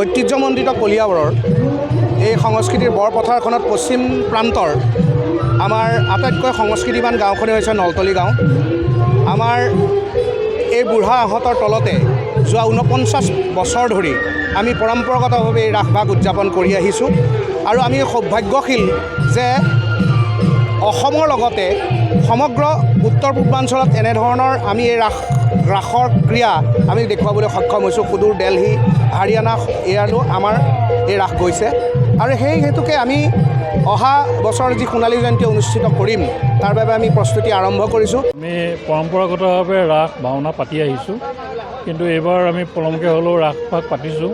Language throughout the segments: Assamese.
ঐতিহ্যমণ্ডিত কলিয়াবৰৰ এই সংস্কৃতিৰ বৰপথাৰখনত পশ্চিম প্ৰান্তৰ আমাৰ আটাইতকৈ সংস্কৃতিবান গাঁওখনেই হৈছে নলতলি গাঁও। আমাৰ এই বুঢ়া আহঁতৰ তলতে যোৱা 49 বছৰ ধৰি আমি পৰম্পৰাগতভাৱে এই ৰাস ভাগ উদযাপন কৰি আহিছোঁ আৰু আমি সৌভাগ্যশীল যে অসমৰ লগতে সমগ্ৰ উত্তৰ পূৰ্বাঞ্চলত এনেধৰণৰ আমি এই ৰাসৰ ক্ৰিয়া আমি দেখুৱাবলৈ সক্ষম হৈছোঁ। সুদূৰ দিল্লী, হাৰিয়ানা এয়াৰতো আমাৰ এই ৰাস গৈছে আৰু সেই হেতুকে আমি অহা বছৰ যি সোণালী জয়ন্তী অনুষ্ঠিত কৰিম তাৰ বাবে আমি প্ৰস্তুতি আৰম্ভ কৰিছোঁ। আমি পৰম্পৰাগতভাৱে ৰাস ভাওনা পাতি আহিছোঁ, কিন্তু এইবাৰ আমি পলমকৈ হ'লেও ৰাস ভাগ পাতিছোঁ।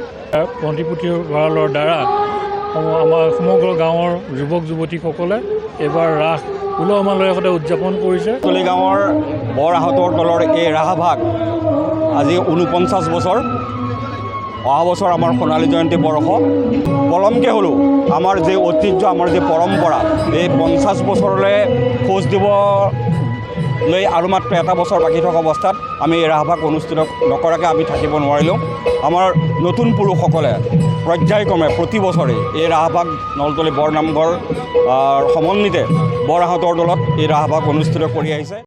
পুথিভঁৰালৰ দ্বাৰা আমাৰ সমগ্ৰ গাঁৱৰ যুৱক যুৱতীসকলে এইবাৰ ৰাস উলহ মালহেৰে সৈতে উদযাপন কৰিছে। নলতলি গাঁৱৰ বৰ আহঁতৰ দলৰ এই ৰাস ভাগ আজি 49 বছৰ। অহা বছৰ আমাৰ সোণালী জয়ন্তী বৰ্ষ। পলমকৈ হ'লেও আমাৰ যে ঐতিহ্য, আমাৰ যে পৰম্পৰা, এই 50 বছৰলৈ খোজ দিবলৈ আৰু মাত্ৰ এটা বছৰ বাকী থকা অৱস্থাত আমি এই ৰাস ভাগ অনুষ্ঠিত নকৰাকৈ আমি থাকিব নোৱাৰিলোঁ। আমাৰ নতুন পুৰুষসকলে পৰ্যায়ক্ৰমে প্ৰতি বছৰে এই ৰাস ভাগ নলতলি বৰ নামঘৰ সমন্বিতে বৰ আহঁতৰ দলত এই ৰাস ভাগ অনুষ্ঠিত কৰি আহিছে।